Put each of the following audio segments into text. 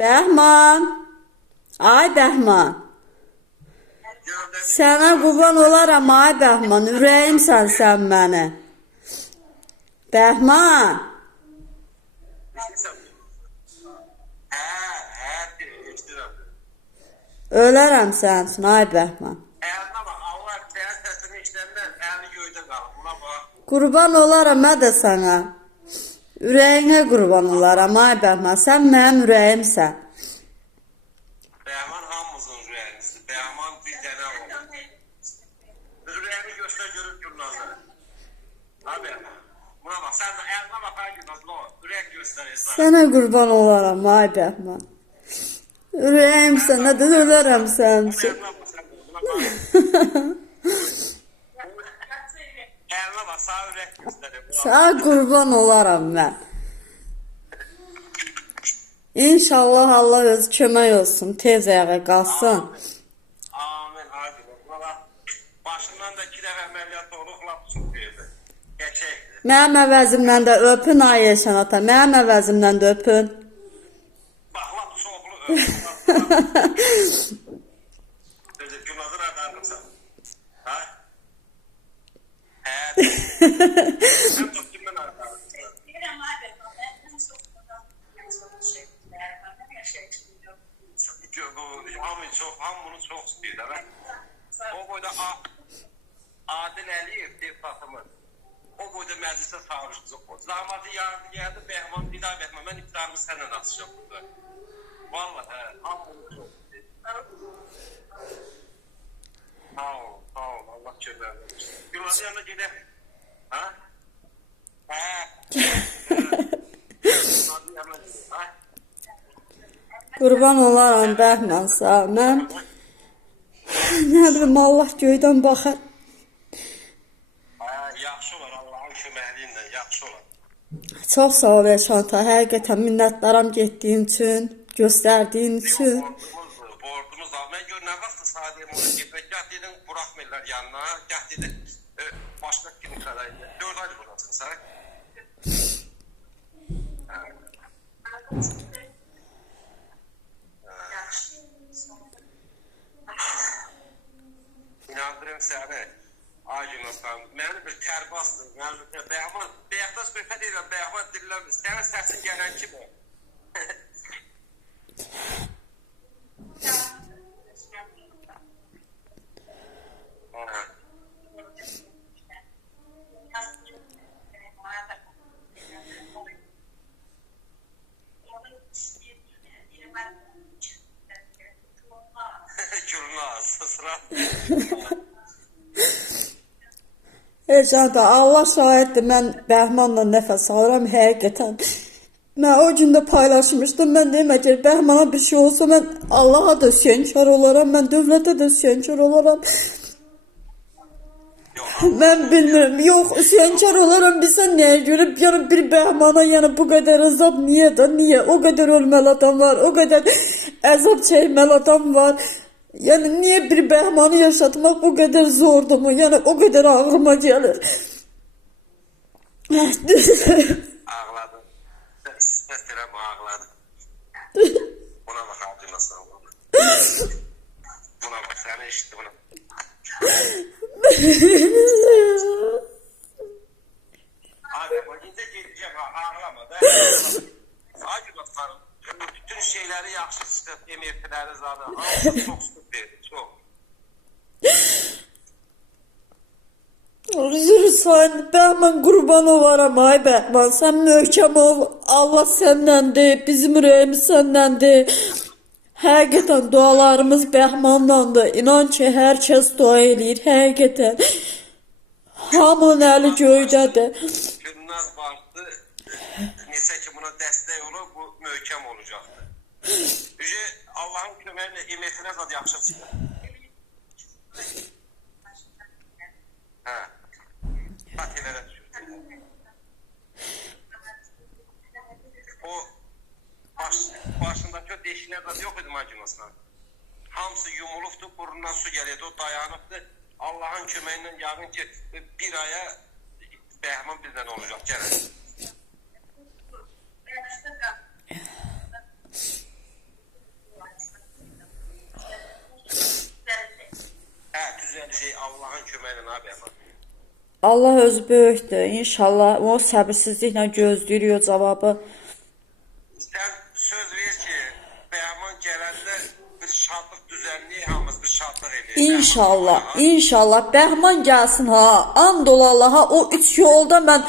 Bəhman. Ay Bəhman. Sənə qurban olaram ay Bəhman. Ürəyimsən sən mənə. Bəhman. Ölərəm sənin üçün ay Bəhman. Qurban olaram mən də sənə. Ürəyinə qurban olaram ay Bəhman. Sən mənim ürəyimsən. Bəhman hamımızın ürəyimizdir. Bəhman bir dənə olur. Ürəyini göstər görüb Gülnazı. Ha Bəhman. Buna bax, sən də əlinə bax ay Gülnazı. Ürək göstərirsən. Sənə qurban olaram ay Bəhman. Ürəyimsən, nə də ölərəm sənin üçün. Əlinə bax, sağ ürək göstərir. Sənə qurban olaram mən. İnşallah Allah öz kömək olsun, tez ayağa qalsın. Amin, hadi. Başından da 2 dəfə əməliyyat olub, lap çox verdi. Geçəkdir. Mənim əvəzimdən də öpün ay Eşən ata, mənim əvəzimdən də öpün. Bax, lap çoxlu öpün. Gülnazı rəqarqırsan. Ha? Hə? Sən çox kimdən rəqarqırsan? Hamını çox istəyir. O boyda Adil Əliyev deputatımız. O boyda məclisə çağırışdı. Zahmatı yardı gəldi, Bəhman, bir daha Bəhman, mən iftarımı sənlə atışacağım burada. Vallahi, hamını çox istəyir. Sağ ol, Allah kömək olsun. Gülnazı yanına gedək. Ha? Hə? Gülnazı yanına gedək, ha? Qurban olaram Bəhman sağ ol. Mən nə bilim Allah göydən baxar. Yaxşı olar, Allahın köməkliyi yaxşı olar. Çox sağ ol Eşən ata. Həqiqətən minnətdaram getdiyin üçün, göstərdiyin üçün. Borcumuz var. Mən gör nə vaxt sadəcə onu getmək, gəh dedim buraxmırlar yanına, gəh dedim başqa klinikadaydı. 4 aydır buradasın sən. İnandırım səni. Ay Yunuslan, mənim bir tərbasdır. Bəhman, bəyəqdə söhbət edirəm, Bəhman dilləmir. Sənin səsin gələn kimi. Gülnaz, sıra. Eşən ata, Allah şahiddir, mən Bəhmanla nəfəs alıram həqiqətən. Mən o gündə paylaşmışdım, mən demə ki, Bəhmana bir şey olsa, mən Allaha da sünkar olaram, mən dövlətə də sünkar olaram. Mən bilmirəm, yox, sünkar olaram, bilsən nəyə görə, yəni bir Bəhmana, yəni bu qədər əzab, niyə də, niyə, o qədər ölməli adam var, o qədər əzab çəkməli adam var. Yəni, niyə bir Bəhmanı yaşatmaq bu qədər zordur mu? Yəni, o qədər ağrıma gəlir. Ağladım. Səsdirəm, ağladım. Buna bax, abi nasıl ağladım. Buna bax, səni eşitdi buna. Abi, incə gedəcəm, ağlama da. Acı bax, bütün şeyləri yaxşı çıxıb, MF-ləri zaten. Hamısı çox sıkıntı verdi, çox. Yürüsən, Bəhman qurban olaram, ay Bəhman, sən möhkəm ol, Allah səndəndir, bizim ürəyimiz səndəndir. Həqiqətən dualarımız Bəhmanlandır, inan ki, hər kəs dua eləyir, həqiqətən. Hamının əli göydədir. Gülnaz vardı, neçə ki buna dəstək olur, bu möhkəm olacaqdır. Allahın köməklə MF-nə zad yaxşı çıxır. Hə. Patilərə düşür. O başındakı deşiklər zad yox idi makinasına. Hamısı yumulubdur, burnundan su gəlirdi, o dayanıbdır. Allahın köməklə yağın ki, bir aya Bəhman bizdən olacaq, gəlin. Allahın köməyi ilə abi Bəhman. Allah özü böyükdür. İnşallah o səbirsizliklə gözləyirik o cavabı. Sən söz ver ki, Bəhman gələndə bir şadlıq düzənliyi, hamımız bir şadlıq eləyir. İnşallah, inşallah Bəhman gəlsin ha. And ol Allaha, o üç yolda mən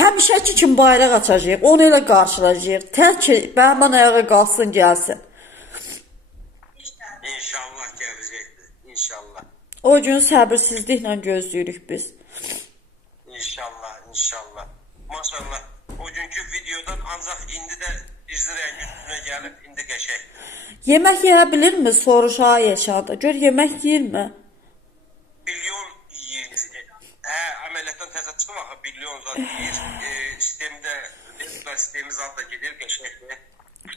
həmişəki kimi bayraq açacağıq. Onu elə qarşılayacağıq. Tək ki Bəhman ayağa qalsın, gəlsin. İnşallah gələcəkdir. İnşallah. O gün səbirsizliklə gözləyirik biz. İnşallah, inşallah. Maşallah. O günkü videodan ancaq indi də izləyən üstünə gəlib, indi qəşək. Yemək yeyə bilirmi? Soruşa yaşadı. Gör yemək yeyirmi? Bilyon yiyir. Əməliyyatdan təzə çıxım axı, bilyon zat yiyir. Sistemi zat da gedir, qəşəkdir.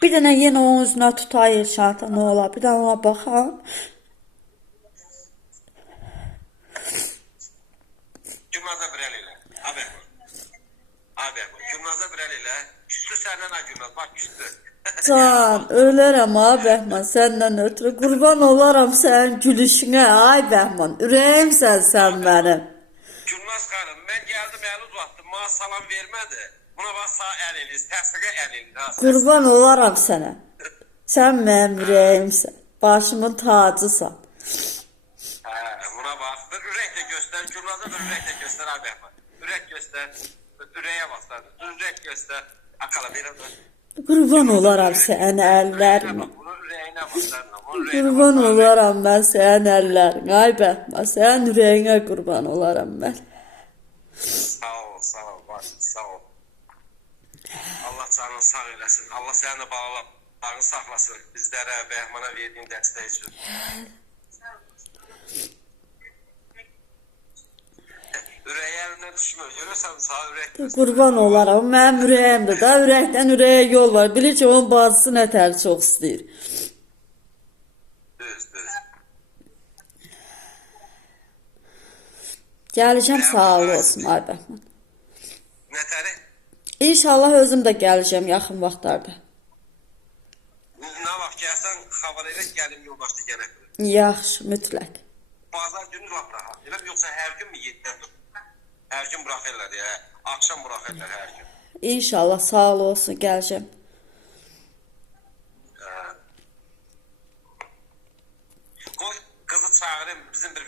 Bir dənə yenə onun üzünə tutayır şanta, nə olar? Bir dənə ona baxam. Gümnaza bir əl elə. Abi gümnaza bir əl elə. Küstü səndən ha Gümnaz, bax küstü. Can, ölərəm ha Bəhman, səndən ötürü. Qurban olaram sənin gülüşünə, ay Bəhman. Ürəyimsən sən mənim. Gülnaz xanım, mən gəldim, əli uzatdım, bana salam vermədi. Buna bax sağ əl eləyir, təsdiqə əl eləyir. Qurban olaram sənə. Sən mənim ürəyimsən. Başımın tacısan. Buna bax, bir ürək də göstər, Gülnaza bir ürək də göstər abi Bəhman. Ürək göstər, ürəyə basar, ürək göstər. Akala bir adı. Qurban olaram sənin əllərinə. Bunun ürəyinə basar. Qurban olaram mən sənin əllərinə. Ay Bəhman, sənin ürəyinə qurban olaram mən. Sağ ol, baş, sağ ol. Allah canını sağ eləsin. Allah sənin də bağlarını saxlasın. Bizlərə, Bəhmana verdiyin dəstək üçün. Ürəyə əlindən düşmür. Görürsən, sağ ürək. Qurban olaram, mənim ürəyimdir da. Ürəkdən ürəyə yol var. Bilir ki, onun bacısı nətər çox istəyir. Düz. Gələcəm, sağ olsun, ay Bəhman. Nətəri? İnşallah özüm də gələcəm yaxın vaxtlarda. Nə vaxt gəlsən, xabar elə gəlim yoldaşda gələk. Yaxşı, mütləq. Bazar günü lap rahat. Elə yoxsa hər gün mü 7-dən dur? Hər gün buraxırlar ya. Akşam buraxırlar hər gün. İnşallah, sağ olsun, gələcəm. Qoy qızı çağırım, bizim bir